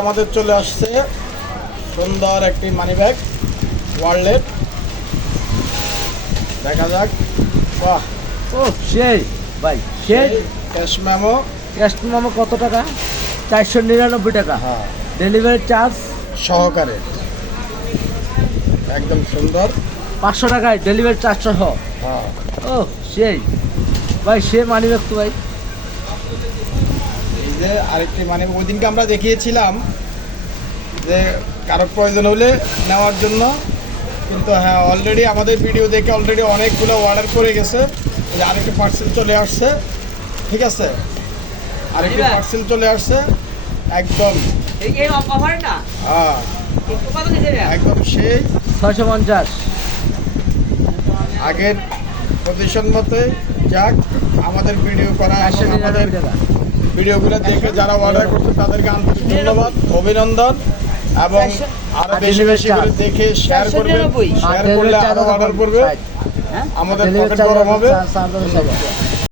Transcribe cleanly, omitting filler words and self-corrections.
আমাদের চলে আসছে সুন্দর একটি মানি ব্যাগ ওয়ালেট। দেখা যাক। বাহ, ও সেই ভাই সেই ক্যাশ মেমো। ক্যাশ মেমো কত টাকা? 499 টাকা। হ্যাঁ, ডেলিভারি চার্জ সহকারে একদম সুন্দর। 500 টাকায় ডেলিভারি চার্জ সহ। হ্যাঁ, ও সেই ভাই সে মানি ব্যাগ তো ভাই। এই যে আরেকটি মানি ব্যাগ, ওই দিনকে আমরা দেখিয়েছিলাম যে কারো প্রয়োজন হলে নেওয়ার জন্য, কিন্তু হ্যাঁ অলরেডি আমাদের ভিডিও দেখে অলরেডি অনেকগুলো অর্ডার করে গেছে। এই যে আরেকটি পার্সেল চলে আসছে। ঠিক আছে, আরেকটি পার্সেল চলে আসছে একদম। হ্যাঁ, একদম সেই 650। আগের পজিশন মতে যাক। আমাদের ভিডিও করা এবং আমাদের 499 টাকা। ভিডিওগুলো দেখে যারা অর্ডার করছে তাদেরকে আন্তরিক ধন্যবাদ, অভিনন্দন, এবং আরো বেশি বেশি করে দেখে শেয়ার করবেন। শেয়ার করলে আরো অর্ডার করবে, আমাদের পকেট গরম হবে।